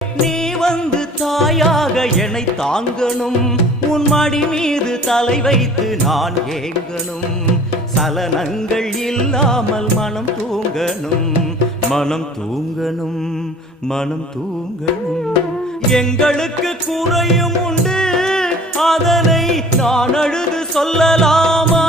நீ வந்து தாயாக என்னை தாங்கணும், உன் மடி மீது தலை வைத்து நான் ஏங்கணும். சலனங்கள் இல்லாமல் மனம் தூங்கணும், மனம் தூங்கணும், மனம் தூங்கணும். எங்களுக்கு குறையும் உண்டு, அதனை நான் அழுது சொல்லலாமா?